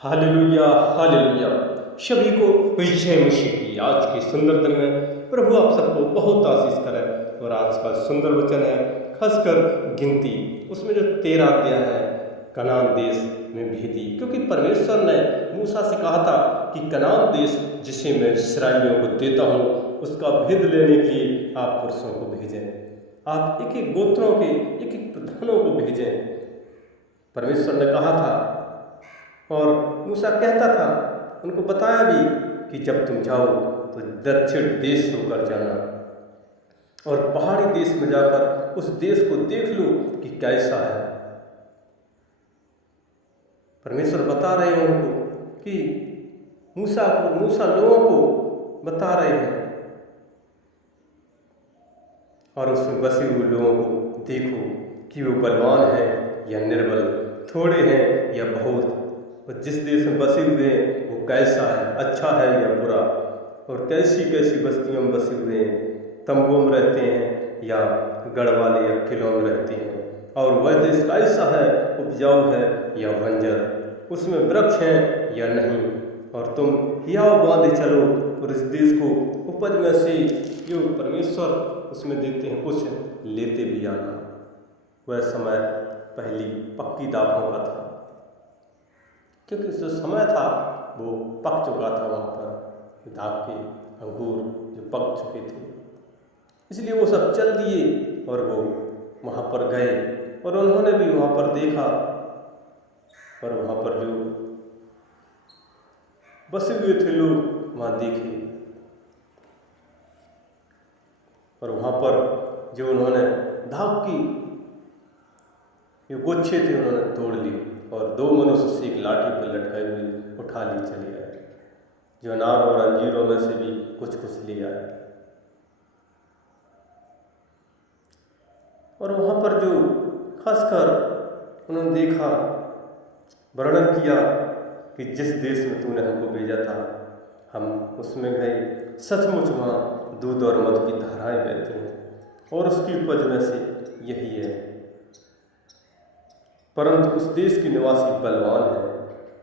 Hallelujah hallelujah. सभी को जय मसीह की। आज के सुंदर दिन में प्रभु आप सबको बहुत आशीष करे। और आज का सुंदर वचन है खासकर गिनती, उसमें जो 13 अध्याय है, कनान देश में भेदी। क्योंकि परमेश्वर ने मूसा से कहा था कि कनान देश जिसे मैं इस्राएलियों को देता हूँ उसका भेद लेने के लिए आप पुरुषों को भेजें, आप एक एक गोत्रों के एक एक प्रधानों को भेजें। परमेश्वर ने कहा था और मूसा कहता था, उनको बताया भी कि जब तुम जाओ तो दक्षिण देश होकर जाना और पहाड़ी देश में जाकर उस देश को देख लो कि कैसा है। परमेश्वर बता रहे हैं उनको कि मूसा लोगों को बता रहे हैं और उसमें बसे हुए लोगों को देखो कि वो बलवान है या निर्बल, थोड़े हैं या बहुत, और जिस देश में बसे हुए हैं वो कैसा है, अच्छा है या बुरा, और कैसी कैसी बस्तियों में बसे हुए हैं, तंबुओं में रहते हैं या गढ़ वाले या किलों में रहते हैं, और वह देश कैसा है, उपजाऊ है या बंजर, उसमें वृक्ष हैं या नहीं, और तुम हियाव बांधे चलो और इस देश को उपज में से जो परमेश्वर उसमें देते हैं कुछ लेते भी आना। वह समय पहली पक्की दाखों का था, क्योंकि जो समय था वो पक चुका था, वहाँ पर दाख के अंगूर जो पक चुके थे, इसलिए वो सब चल दिए और वो वहाँ पर गए और उन्होंने भी वहाँ पर देखा और वहाँ पर जो बसे हुए थे लोग वहाँ देखे और वहाँ पर जो उन्होंने दाख की जो गुच्छे थे उन्होंने तोड़ लिए और 2 मनुष्य से एक लाठी पर लटकाए हुए उठा ली चले आए, जो अनार और अंजीरों में से भी कुछ कुछ ले आए। और वहाँ पर जो खासकर उन्होंने देखा, वर्णन किया कि जिस देश में तूने हमको भेजा था हम उसमें गए, सचमुच वहाँ दूध और मधु की धाराएं बहती हैं और उसकी उपज में से यही है, परंतु उस देश के निवासी बलवान हैं,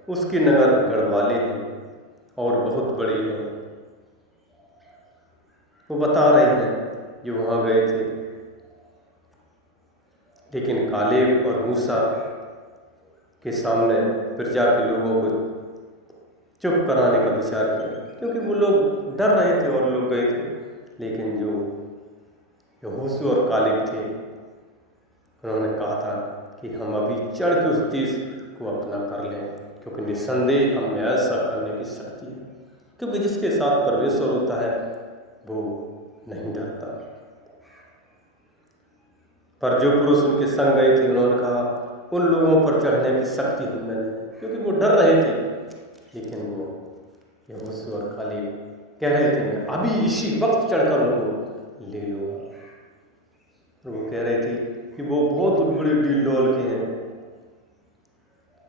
उसके नगर गढ़वाले हैं और बहुत बड़े हैं। वो बता रहे हैं जो वहाँ गए थे, लेकिन कालेब और मूसा के सामने प्रजा के लोगों को चुप कराने का विचार किया, क्योंकि वो लोग डर रहे थे और लोग गए थे। लेकिन जो यहोशू और कालेब थे उन्होंने कहा था कि हम अभी चढ़ के उस देश को अपना कर लें, क्योंकि निस्संदेह हमें ऐसा करने की शक्ति है, क्योंकि जिसके साथ परमेश्वर होता है वो नहीं डरता। पर जो पुरुष उनके संग गए थे उन्होंने कहा उन लोगों पर चढ़ने की शक्ति हमें नहीं, क्योंकि वो डर रहे थे। लेकिन वो यहोशू और कालेब कह रहे थे मैं अभी इसी वक्त चढ़कर उनको ले लूँगा। वो कह रहे थे कि वो बहुत बड़े डिल्डोल के हैं,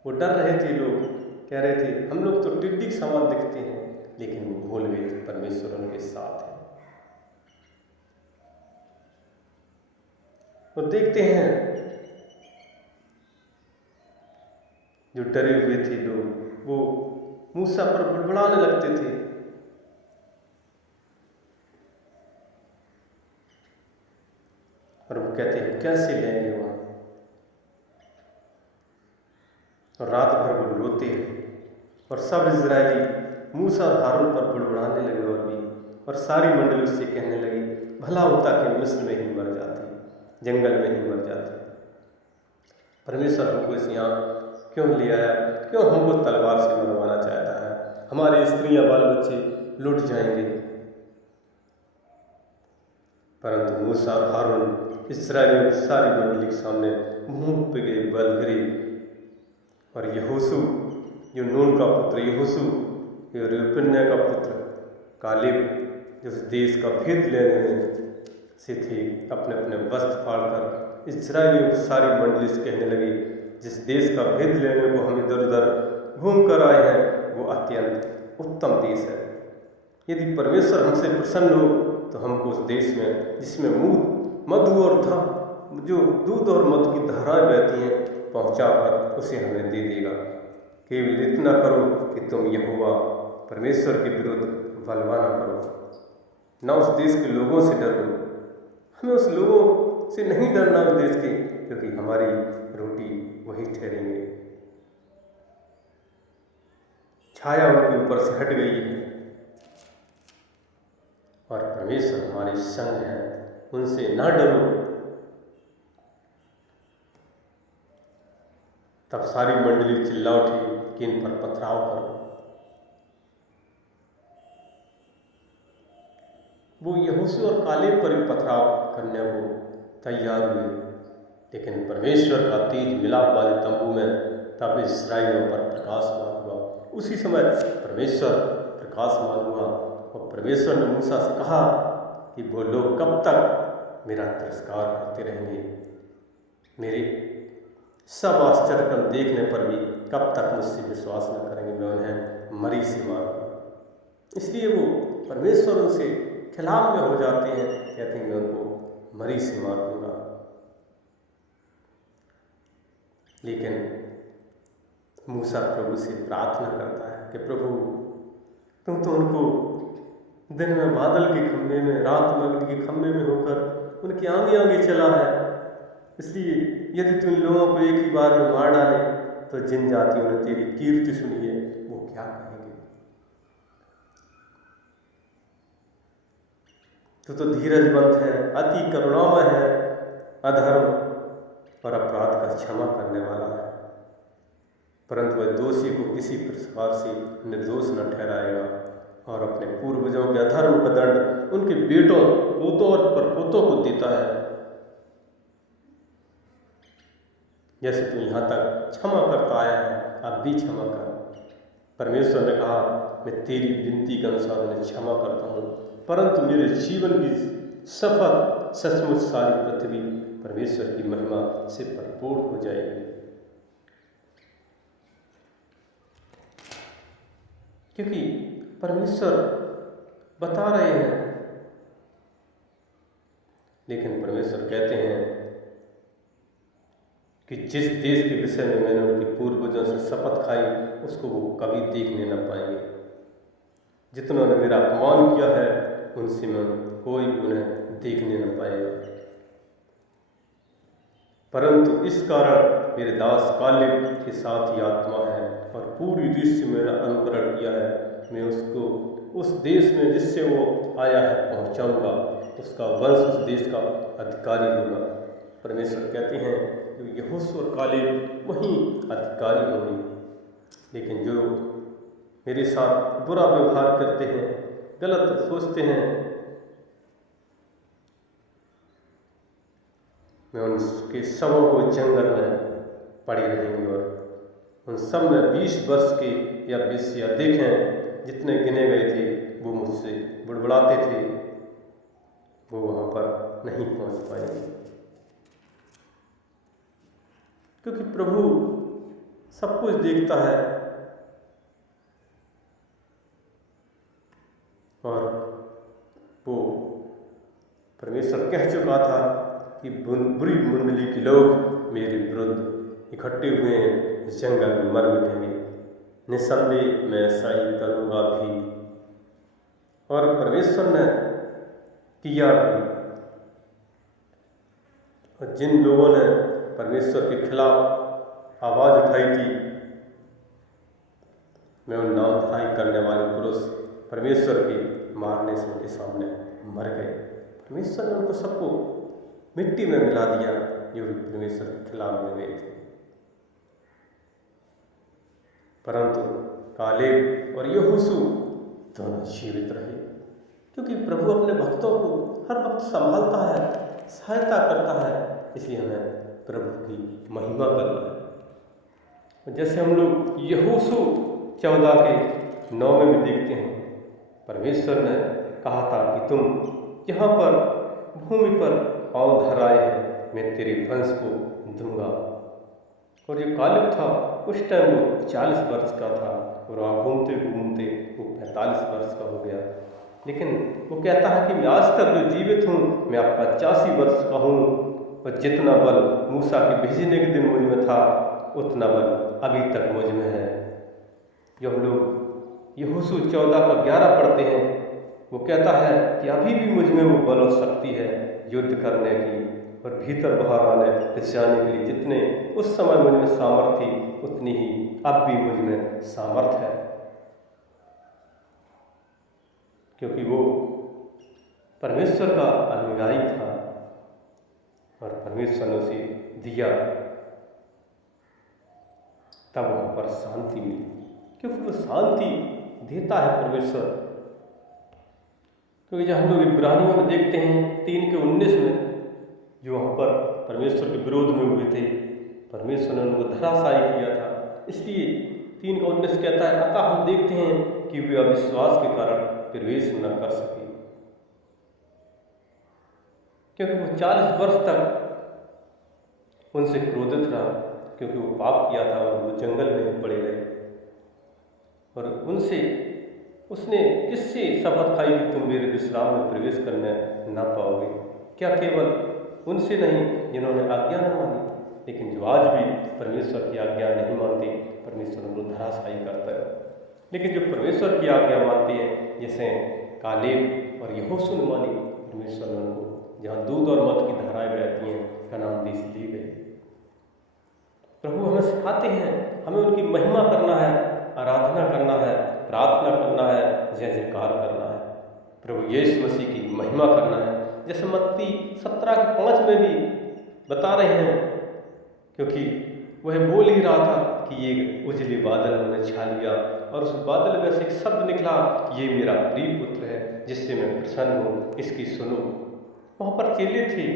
वो डर रहे थे। लोग कह रहे थे हम लोग तो टिड्डी समान दिखते हैं, लेकिन वो भूल गए थे परमेश्वर उनके साथ है। वो देखते हैं जो डरे हुए थे लोग वो मूसा पर बुड़बुड़ाने लगते थे, और वो कहते हैं कैसे लेंगे वहाँ, और रात भर वो रोते हैं। और सब इजरायली मूसा और हारून पर बुड़बुड़ाने लगे और सारी मंडली उससे कहने लगी भला होता कि मिस्र में ही मर जाते, जंगल में ही मर जाते, परमेश्वर हमको इस यहाँ क्यों ले आया, क्यों हमको तलवार से मरवाना चाहता है, हमारी स्त्रियां बाल बच्चे लुट जाएंगे। परंतु मूसा और हारून इस्राएलियों की सारी मंडली के सामने मुंह पे गए, बल गिरे, और यहोशू जो नून का पुत्र, यहोशू जो यपुन्ने का पुत्र, कालेब जो इस देश का भेद लेने में से थे, अपने अपने वस्त्र फाड़कर इस्राएलियों की सारी मंडली से कहने लगी जिस देश का भेद लेने को हम इधर उधर घूम कर आए हैं वो अत्यंत उत्तम देश है। यदि परमेश्वर हमसे प्रसन्न हो तो हमको उस देश में जिसमें मधु और जो दूध और मधु की धाराएं बहती हैं पहुँचा कर उसे हमें दे देगा। केवल इतना करो कि तुम यहोवा परमेश्वर के विरुद्ध बलवा न करो, न उस देश के लोगों से डरो। हमें उस लोगों से नहीं डरना उस देश के, क्योंकि हमारी रोटी वही ठहरेंगे। छाया उनके ऊपर से हट गई है और परमेश्वर हमारे संग है, उनसे ना डरो। तब सारी मंडली चिल्ला उठी कि इन पर पथराव करो। वो यहोशू और कालेब पर भी पथराव करने को तैयार हुए, लेकिन परमेश्वर का तेज मिलाप वाले तंबू में तब इस्राएलियों पर प्रकाशमान हुआ। उसी समय परमेश्वर प्रकाशमान हुआ और परमेश्वर ने मूसा से कहा कि वो लोग कब तक मेरा तिरस्कार करते रहेंगे, मेरे सब आश्चर्यक्रम देखने पर भी कब तक मुझसे विश्वास न करेंगे, मैं उन्हें मरी से मारूंगा। इसलिए वो परमेश्वर उनसे खिलाफ में हो जाते हैं, कहते हैं मैं उनको मरी से मार दूंगा। लेकिन मूसा प्रभु से प्रार्थना करता है कि प्रभु तुम तो उनको दिन में बादल के खम्भे में, रात में अग्नि के खम्भे में होकर उनके आगे आगे चला है, इसलिए यदि तुम लोगों को एक ही बार में मार डाले तो जिन जातियों ने तेरी कीर्ति सुनी है वो क्या कहेंगे। तू तो धीरजवंत है, अति करुणामय है, अधर्म और अपराध का क्षमा करने वाला है, परंतु वह दोषी को किसी प्रकार से निर्दोष न ठहराएगा और अपने पूर्वजों के अधर्म का दंड उनके बेटों, पोतों और परपोतों को देता है। जैसे तू यहाँ तक क्षमा करता आया है, अब भी क्षमा कर। परमेश्वर ने कहा मैं तेरी विनती के अनुसार उन्हें क्षमा करता हूँ, परंतु मेरे जीवन की शपथ सचमुच सारी पृथ्वी परमेश्वर की महिमा से भरपूर हो जाएगी। क्योंकि परमेश्वर बता रहे हैं, लेकिन परमेश्वर कहते हैं कि जिस देश के विषय में मैंने उनके पूर्वजों से शपथ खाई उसको वो कभी देखने न पाएंगे। जितनों ने मेरा अपमान किया है उनसे मैं कोई भी उन्हें देखने न पाएगा, परंतु इस कारण मेरे दास कालेब के साथ ही आत्मा है और पूरी रीति से मेरा अनुकरण किया है। मैं उसको उस देश में जिससे वो आया है पहुंचाऊंगा, उसका वंश उस देश का अधिकारी होगा। परमेश्वर कहते हैं कि यहोशू और कालेब वहीं अधिकारी होंगे, लेकिन जो मेरे साथ बुरा व्यवहार करते हैं, गलत सोचते हैं, मैं उनके शवों को जंगल में पड़ी रहेंगी और उन सब में 20 वर्ष के या 20 से अधिक हैं जितने गिने गए थे वो मुझसे बुड़बुड़ाते थे, वो वहाँ पर नहीं पहुँच पाएंगे, क्योंकि प्रभु सब कुछ देखता है और वो परमेश्वर कह चुका था कि बुरी मंडली के लोग मेरे विरुद्ध इकट्ठे हुए हैं, जंगल में मर मिटेंगे। निसंदेह मैं ऐसा ही करूँगा भी, और परमेश्वर ने किया भी। और जिन लोगों ने परमेश्वर के खिलाफ आवाज़ उठाई थी, मैं उन नामधराई करने वाले पुरुष परमेश्वर के मारने से उनके सामने मर गए। परमेश्वर ने उनको सबको मिट्टी में मिला दिया जो भी परमेश्वर के खिलाफ में गए थे, परंतु कालेब और यहोशू दोनों जीवित रहे, क्योंकि प्रभु अपने भक्तों को हर वक्त संभालता है, सहायता करता है, इसलिए हमें प्रभु की महिमा करना है। जैसे हम लोग यहोशू 14:9 में भी देखते हैं, परमेश्वर ने कहा था कि तुम यहाँ पर भूमि पर पाँव धराए हैं, मैं तेरे वंश को दूंगा। और जो कालेब था उस टाइम वो 40 वर्ष का था और वहाँ घूमते घूमते वो 45 वर्ष का हो गया, लेकिन वो कहता है कि मैं आज तक जो जीवित हूँ मैं अब 85 वर्ष का हूँ, और जितना बल मूसा के भेजने के दिन मुझ में था उतना बल अभी तक मुझ में है। जो हम लोग यहोशू 14:11 पढ़ते हैं, वो कहता है कि अभी भी मुझ में वो बल और शक्ति है युद्ध करने की और भीतर बाहर आने जाने के लिए। जितने उस समय मुझ में सामर्थ थी, उतनी ही अब भी मुझ में सामर्थ है, क्योंकि वो परमेश्वर का अनुयायी था और परमेश्वर ने उसे दिया, तब वहाँ पर शांति मिली, क्योंकि वो शांति देता है परमेश्वर। क्योंकि जब हम लोग इब्रानियों में देखते हैं 3:19 में, जो वहाँ पर परमेश्वर के विरोध में हुए थे, परमेश्वर ने उनको धराशायी किया था, इसलिए 3:19 कहता है, अतः हम देखते हैं कि वे अविश्वास के कारण प्रवेश न कर सके, क्योंकि वो 40 वर्ष तक उनसे क्रोधित रहा, क्योंकि वो पाप किया था और वो जंगल में ही पड़े रहे। और उनसे उसने किससे शपथ खाई कि तुम मेरे विश्राम में प्रवेश करने ना पाओगे? क्या केवल उनसे नहीं जिन्होंने आज्ञा न मानी, लेकिन जो आज भी परमेश्वर की आज्ञा नहीं मानते, परमेश्वर उनको धराशायी करता है। लेकिन जो परमेश्वर की आज्ञा मानते हैं, जैसे कालेब और यहोशू ने मानी, परमेश्वर ने उनको जहाँ दूध और मध की धाराएं बहती हैं, कनान देश ले गए। प्रभु हमें सिखाते हैं, हमें उनकी महिमा करना है, आराधना करना है, प्रार्थना करना है, जय जयकार करना है, प्रभु यीशु मसीह की महिमा करना है। जैसे मत्ती 17:5 में भी बता रहे हैं, क्योंकि वह बोल ही रहा था कि ये उजले बादल उन्होंने छा लिया और उस बादल में से एक शब्द निकला, ये मेरा प्रिय पुत्र है जिससे मैं प्रसन्न हूँ, इसकी सुनो। वहाँ पर चेले थे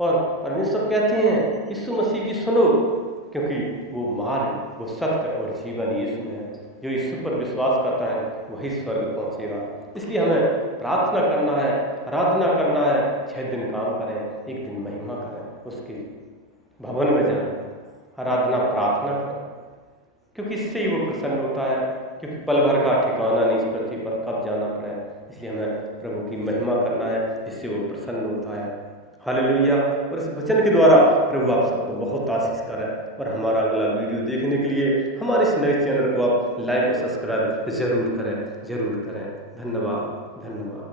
और परमेश्वर कहते हैं यीशु मसीह की सुनो, क्योंकि वो मार्ग, वो सत्य और जीवन यीशु है। जो यीशु पर विश्वास करता है वही स्वर्ग पहुँचेगा। इसलिए हमें प्रार्थना करना है, आराधना करना है, 6 दिन काम करें, एक दिन महिमा करें, उसके भवन में जाएं, आराधना प्रार्थना करें, क्योंकि इससे ही वो प्रसन्न होता है। क्योंकि पल भर का ठिकाना नहीं इस पृथ्वी पर कब जाना पड़े, इसलिए हमें प्रभु की महिमा करना है, जिससे वो प्रसन्न होता है। हालेलुया। और इस वचन के द्वारा प्रभु आप सबको बहुत आशीष करें। और हमारा अगला वीडियो देखने के लिए हमारे इस नए चैनल को आप लाइक और सब्सक्राइब जरूर करें। धन्यवाद।